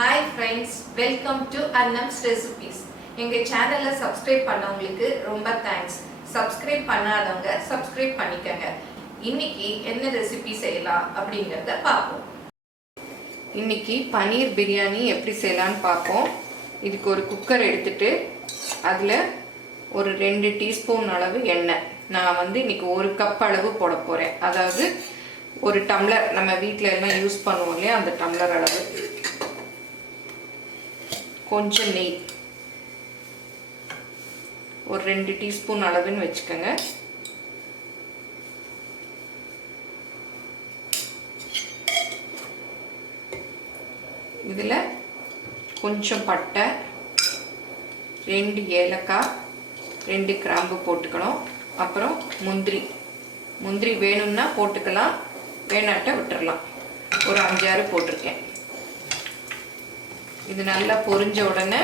Hi friends, welcome to Annam's Recipes. எங்க சேனலை subscribe பண்ணவங்களுக்கு ரொம்ப தேங்க்ஸ். சப்ஸ்கிரைப் பண்ணாதவங்க சப்ஸ்கிரைப் பண்ணிக்கங்க. இன்னைக்கு என்ன ரெசிபி செய்யலாம் அப்படிங்கறத பார்ப்போம். இன்னைக்கு பனீர் பிரியாணி எப்படி செய்யலாம்னு பார்ப்போம். இதுக்கு ஒரு குக்கர் எடுத்துட்டு அதுல ஒரு 2 டீஸ்பூன் அளவு எண்ணெய். நான் இன்னைக்கு 1 கப் அளவு போட போறேன். அதாவது ஒரு டம்ளர் நம்ம வீட்டில எல்லாம் யூஸ் பண்ணுவோம் இல்லையா, அந்த டம்ளர் அளவு. கொஞ்சம் நெய், ஒரு 2 டீஸ்பூன் அளவுன்னு வச்சுக்கோங்க. இதில் கொஞ்சம் பட்டை, 2 ஏலக்காய், 2 கிராம்பு போட்டுக்கணும். அப்புறம் முந்திரி வேணும்னா போட்டுக்கலாம், வேணாட்ட விட்டுறலாம். ஒரு 5-6 போட்டிருக்கேன். இது நல்லா பொரிஞ்ச உடனே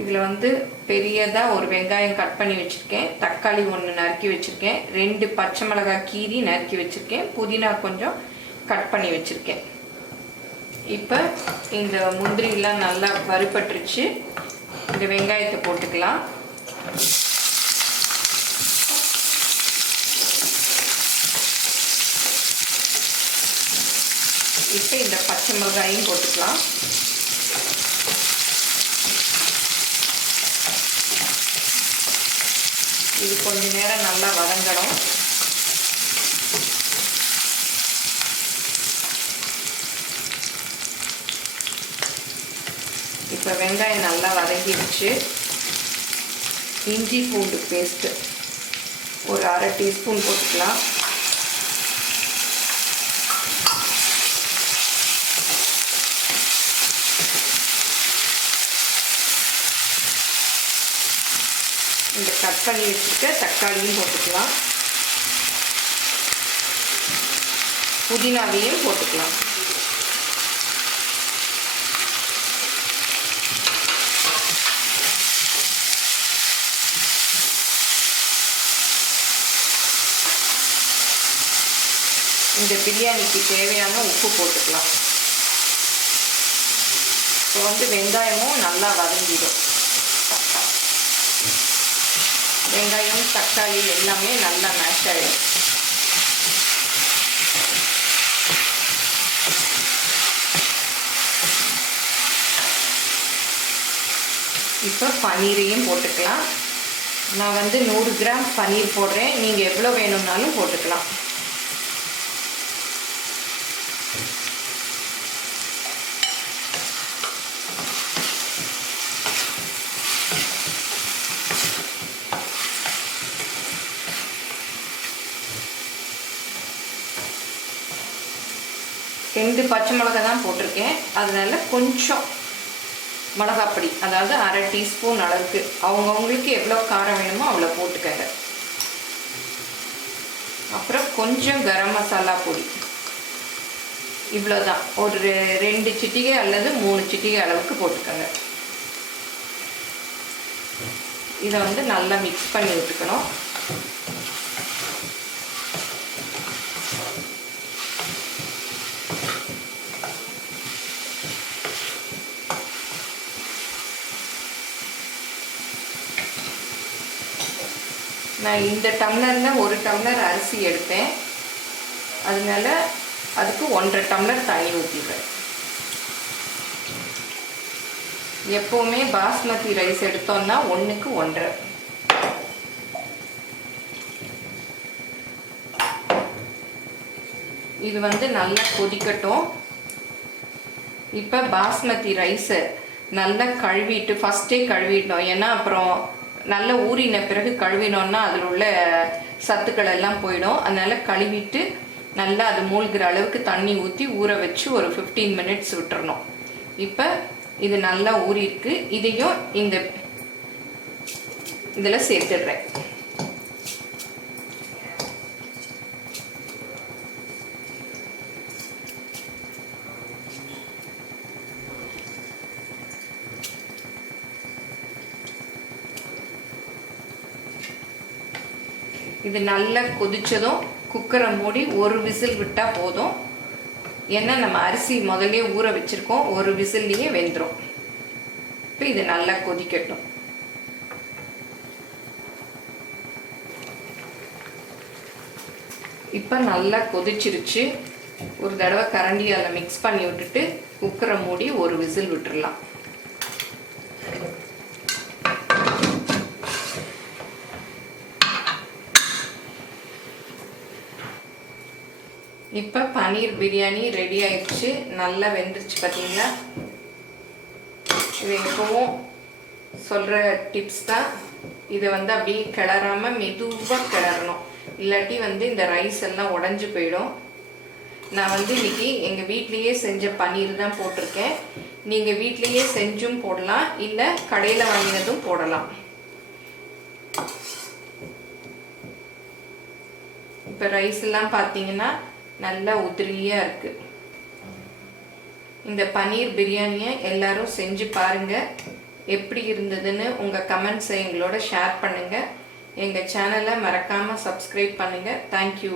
இதில் பெரியதா ஒரு வெங்காயம் கட் பண்ணி வச்சுருக்கேன், தக்காளி 1 நறுக்கி வச்சுருக்கேன், 2 பச்சை மிளகாய் கீரி நறுக்கி வச்சுருக்கேன், புதினா கொஞ்சம் கட் பண்ணி வச்சுருக்கேன். இப்போ இந்த முந்திரிலாம் நல்லா வறுபட்டுருச்சு. இந்த வெங்காயத்தை போட்டுக்கலாம். இப்போ இந்த பச்சை மிளகாயும் போட்டுக்கலாம். இது கொஞ்ச நேரம் நல்லா வதங்கணும். இப்போ வெங்காயம் நல்லா வதங்கிடுச்சு. இஞ்சி பூண்டு பேஸ்ட்டு ஒரு 1/2 டீஸ்பூன் போட்டுக்கலாம். இந்த கட் பண்ணி வச்சுட்டு தக்காளியும் போட்டுக்கலாம், புதினாவையும் போட்டுக்கலாம். இந்த பிரியாணிக்கு தேவையான உப்பு போட்டுக்கலாம். இப்போ வெங்காயமும் நல்லா வதங்கிடும். வெங்காயம் தக்காளி எல்லாமே நல்லா மேஷ் ஆகிடும். இப்போ பன்னீரையும் போட்டுக்கலாம். நான் 100 கிராம் பன்னீர் போடுறேன், நீங்கள் எவ்வளோ வேணும்னாலும் போட்டுக்கலாம். ரெண்டு பச்சை மிளகாய் தான் போட்டிருக்கேன், அதனால கொஞ்சம் மிளகாப்பொடி, அதாவது 1/2 டீஸ்பூன் அளவுக்கு, அவங்கவுங்களுக்கு எவ்வளோ காரம் வேணுமோ அவ்வளோ போட்டுக்கங்க. அப்புறம் கொஞ்சம் கரம் மசாலா பொடி, இவ்வளோதான். ஒரு 2 சிட்டிகை அல்லது 3 சிட்டிகை அளவுக்கு போட்டுக்கோங்க. இதை நல்லா மிக்ஸ் பண்ணி விட்டுக்கணும். நான் இந்த டம்ளரில் 1 டம்ளர் அரிசி எடுப்பேன், அதனால அதுக்கு 1.5 டம்ளர் தண்ணி ஊற்றிடுவேன். எப்போவுமே பாஸ்மதி ரைஸ் எடுத்தோம்னா 1க்கு 1.5. இது நல்லா கொதிக்கட்டும். இப்போ பாஸ்மதி ரைஸை நல்லா கழுவிட்டு, ஃபஸ்ட்டே கழுவிட்டோம், ஏன்னா அப்புறம் நல்லா ஊறின பிறகு கழுவினோன்னா அதில் உள்ள சத்துக்கள் எல்லாம் போயிடும். அதனால கழுவிட்டு நல்லா அது மூழ்கிற அளவுக்கு தண்ணி ஊற்றி ஊற வச்சு ஒரு 15 மினிட்ஸ் விட்டுறணும். இப்போ இது நல்லா ஊறிருக்கு. இதையும் இதில் சேர்த்துடுறேன். இது நல்லா கொதிச்சதும் குக்கரை மூடி ஒரு விசில் விட்டால் போதும். ஏன்னா நம்ம அரிசி முதல்ல ஊற வச்சுருக்கோம், ஒரு விசில்லையே வெந்துடும். இப்போ இது நல்லா கொதிக்கட்டும். இப்போ நல்லா கொதிச்சிருச்சு. ஒரு தடவை கரண்டியால் மிக்ஸ் பண்ணி விட்டுட்டு குக்கரை மூடி ஒரு விசில் விட்டுடலாம். இப்போ பன்னீர் பிரியாணி ரெடி ஆயிடுச்சு. நல்லா வெந்துருச்சு பார்த்தீங்களா. இது எப்பவும் சொல்கிற டிப்ஸ் தான். இதை அப்படியே கிளறாமல் மெதுவாக கிளறணும், இல்லாட்டி இந்த ரைஸ் எல்லாம் உடஞ்சி போயிடும். நான் இன்னைக்கு எங்கள் வீட்லேயே செஞ்ச பன்னீர் தான் போட்டிருக்கேன். நீங்கள் வீட்லேயே செஞ்சும் போடலாம், இல்லை கடையில் வாங்கினதும் போடலாம். இப்போ ரைஸ் எல்லாம் பார்த்தீங்கன்னா நல்லா உதிரியாக இருக்குது. இந்த பன்னீர் பிரியாணியை எல்லாரும் செஞ்சு பாருங்கள். எப்படி இருந்ததுன்னு உங்கள் கமெண்ட்ஸை எங்களோட ஷேர் பண்ணுங்கள். எங்கள் சேனலை மறக்காமல் சப்ஸ்கிரைப் பண்ணுங்கள். தேங்க்யூ.